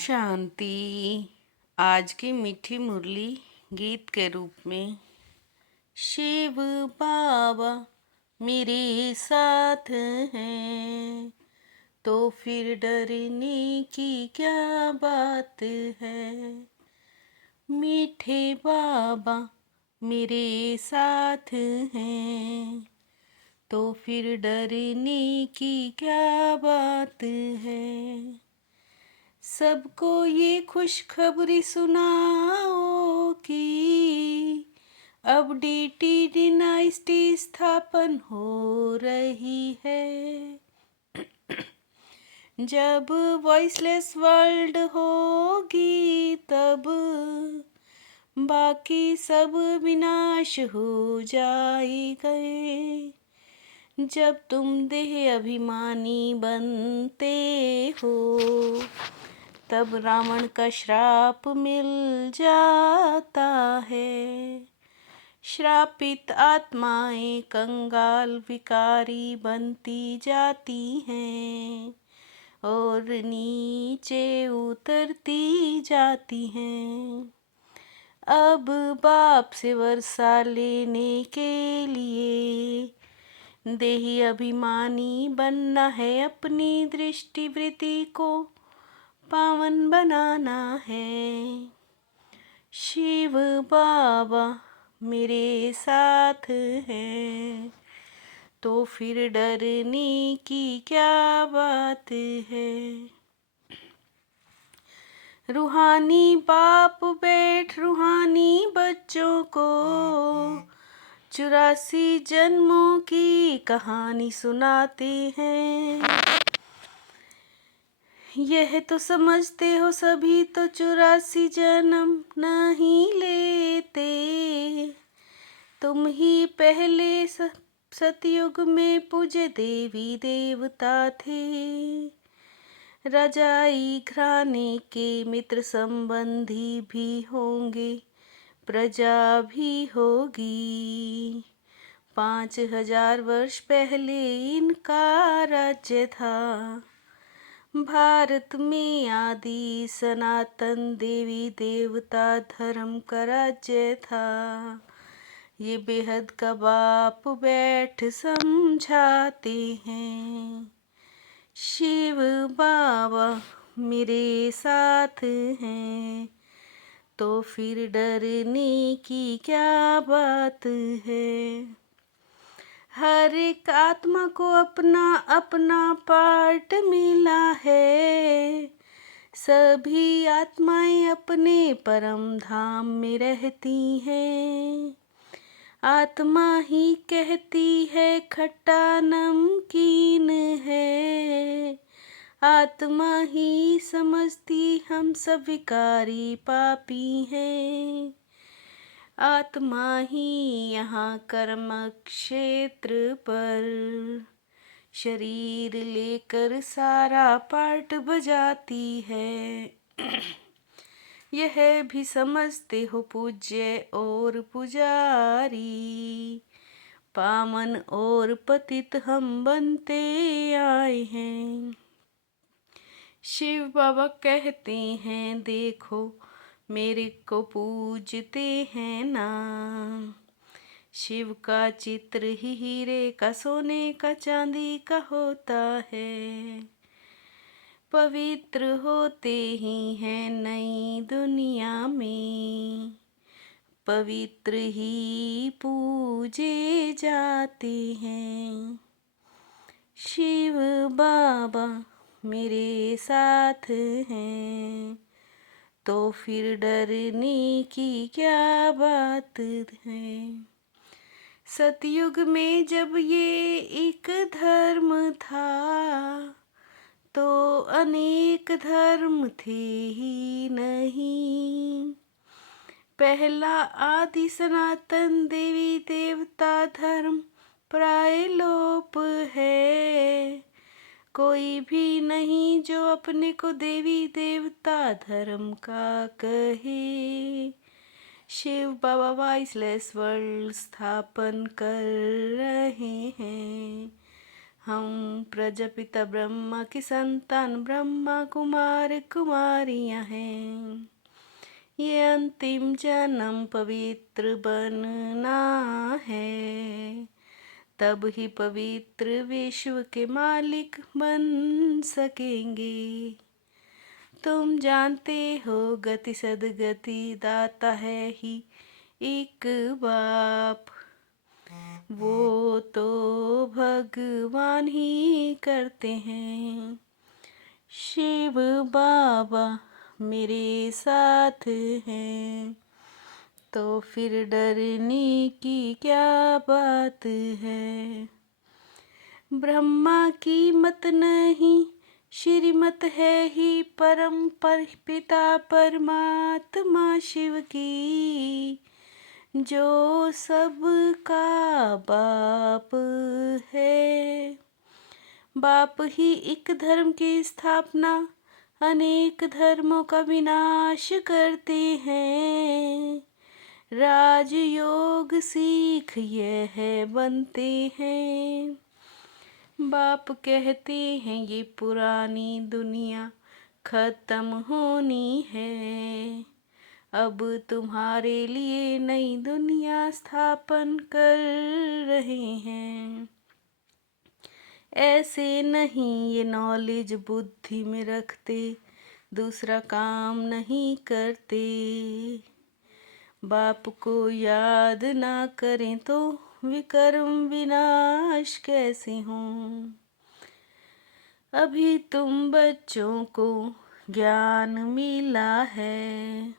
शांति। आज की मीठी मुरली गीत के रूप में शिव बाबा मेरे साथ हैं, तो फिर डरने की क्या बात है। मीठे बाबा मेरे साथ हैं, तो फिर डरने की क्या बात है। सबको ये खुशखबरी सुनाओ कि अब DT स्थापन हो रही है। जब वॉइसलेस वर्ल्ड होगी तब बाकी सब विनाश हो जाएंगे। जब तुम देह अभिमानी बनते हो तब रावण का श्राप मिल जाता है। श्रापित आत्माएं कंगाल विकारी बनती जाती हैं और नीचे उतरती जाती हैं। अब बाप से वर्षा लेने के लिए देही अभिमानी बनना है। अपनी दृष्टि वृत्ति को पावन बनाना है। शिव बाबा मेरे साथ हैं, तो फिर डरने की क्या बात है। रूहानी बाप बैठ रूहानी बच्चों को 84 जन्मों की कहानी सुनाते हैं। यह तो समझते हो सभी तो 84 जन्म नहीं लेते। तुम ही पहले सतयुग में पूजे देवी देवता थे। रजाई घराने के मित्र संबंधी भी होंगे, प्रजा भी होगी। 5000 वर्ष पहले इनका राज्य था। भारत में आदि सनातन देवी देवता धर्म का राज्य था। ये बेहद का बाप बैठ समझाते हैं। शिव बाबा मेरे साथ हैं, तो फिर डरने की क्या बात है। हर एक आत्मा को अपना अपना पार्ट मिला है। सभी आत्माएं अपने परम धाम में रहती हैं। आत्मा ही कहती है खट्टा नमकीन है। आत्मा ही समझती हम सब विकारी पापी हैं। आत्मा ही यहाँ कर्म क्षेत्र पर शरीर लेकर सारा पार्ट बजाती है। यह भी समझते हो पूज्य और पुजारी, पावन और पतित हम बनते आए हैं। शिव बाबा कहते हैं देखो मेरे को पूजते हैं ना। शिव का चित्र ही हीरे का सोने का चांदी का होता है। पवित्र होते ही हैं नई दुनिया में, पवित्र ही पूजे जाते हैं। शिव बाबा मेरे साथ हैं, तो फिर डरने की क्या बात है। सतयुग में जब ये एक धर्म था तो अनेक धर्म थे ही नहीं। पहला आदि सनातन देवी देवता धर्म प्राय लोप है। कोई भी नहीं जो अपने को देवी देवता धर्म का कहे। शिव बाबा वॉइसलेस वर्ल्ड स्थापन कर रहे हैं। हम प्रजापिता ब्रह्मा की संतान, ब्रह्मा कुमार कुमारियाँ हैं। ये अंतिम जन्म पवित्र बनना है, तब ही पवित्र विश्व के मालिक बन सकेंगे। तुम जानते हो गति सदगति दाता है ही एक बाप, वो तो भगवान ही करते हैं। शिव बाबा मेरे साथ हैं, तो फिर डरने की क्या बात है। ब्रह्मा की मत नहीं श्रीमत है ही परम पिता परमात्मा शिव की, जो सबका बाप है। बाप ही एक धर्म की स्थापना, अनेक धर्मों का विनाश करते हैं। राजयोग सीख यह बनते हैं। बाप कहते हैं ये पुरानी दुनिया खत्म होनी है, अब तुम्हारे लिए नई दुनिया स्थापन कर रहे हैं। ऐसे नहीं ये नॉलेज बुद्धि में रखते, दूसरा काम नहीं करते। बाप को याद ना करें तो विकर्म विनाश कैसे हों। अभी तुम बच्चों को ज्ञान मिला है,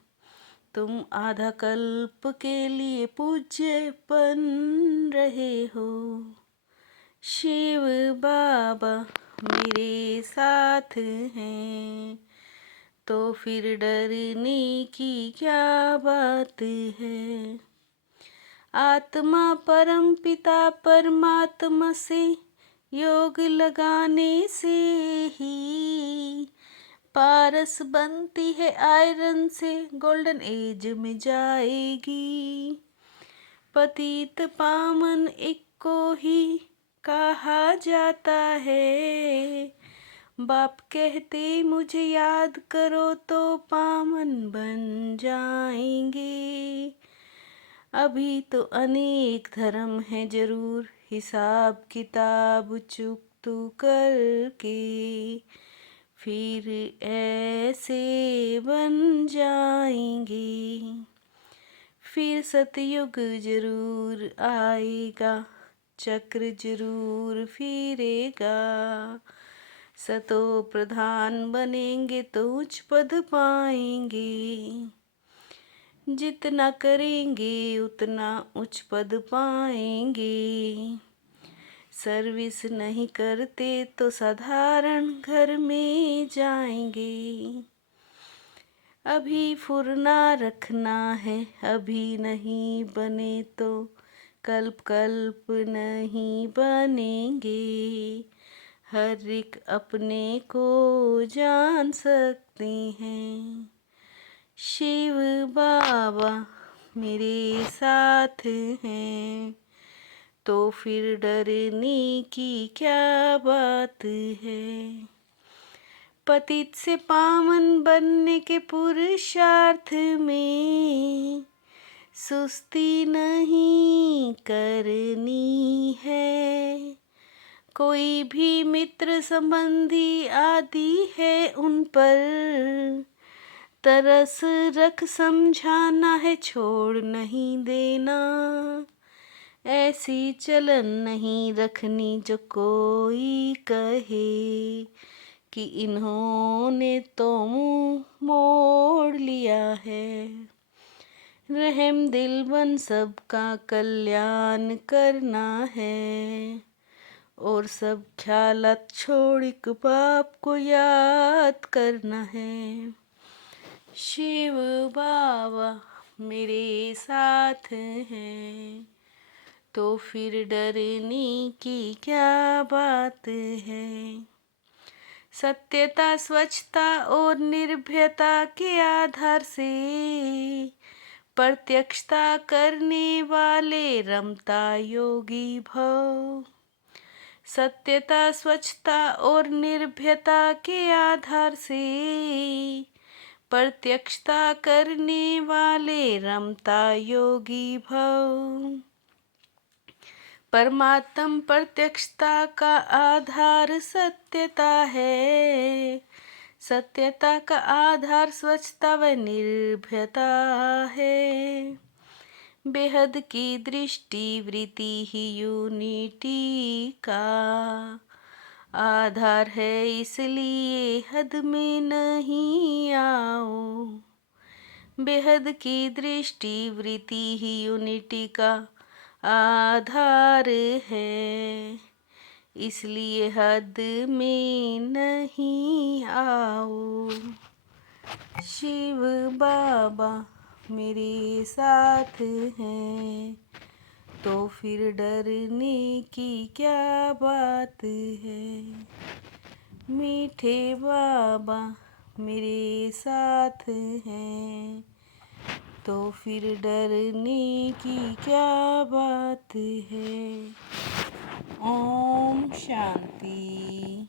तुम आधा कल्प के लिए पूज्य बन रहे हो। शिव बाबा मेरे साथ हैं, तो फिर डरने की क्या बात है। आत्मा परम पिता परमात्मा से योग लगाने से ही पारस बनती है आयरन से, गोल्डन एज में जाएगी। पतित पामन एक को ही कहा जाता है। बाप कहते मुझे याद करो तो पामन बन जाएंगे। अभी तो अनेक धर्म है जरूर, हिसाब किताब चुकतू करके फिर ऐसे बन जाएंगे। फिर सतयुग जरूर आएगा, चक्र जरूर फिरेगा। सतो प्रधान बनेंगे तो उच्च पद पाएंगे। जितना करेंगे उतना उच्च पद पाएंगे। सर्विस नहीं करते तो साधारण घर में जाएंगे। अभी फुरना रखना है, अभी नहीं बने तो कल्प कल्प नहीं बनेंगे। हर एक अपने को जान सकते हैं। शिव बाबा मेरे साथ हैं, तो फिर डरने की क्या बात है। पतित से पावन बनने के पुरुषार्थ में सुस्ती नहीं करनी है। कोई भी मित्र संबंधी आदि है उन पर तरस रख समझाना है, छोड़ नहीं देना। ऐसी चलन नहीं रखनी जो कोई कहे कि इन्होंने तो मुँह मोड़ लिया है। रहम दिल बन सबका कल्याण करना है, और सब ख्यालात छोड़ एक बाप को याद करना है। शिव बाबा मेरे साथ हैं, तो फिर डरने की क्या बात है। सत्यता स्वच्छता और निर्भयता के आधार से प्रत्यक्षता करने वाले रमता योगी भव। सत्यता, स्वच्छता और निर्भयता के आधार से प्रत्यक्षता करने वाले रमता योगी भव। परमात्म प्रत्यक्षता का आधार सत्यता है। सत्यता का आधार स्वच्छता व निर्भयता है। बेहद की दृष्टि वृत्ति ही यूनिटी का आधार है, इसलिए हद में नहीं आओ। बेहद की दृष्टि वृत्ति ही यूनिटी का आधार है, इसलिए हद में नहीं आओ। शिव बाबा मेरे साथ हैं, तो फिर डरने की क्या बात है। मीठे बाबा मेरे साथ हैं, तो फिर डरने की क्या बात है। ओम शांति।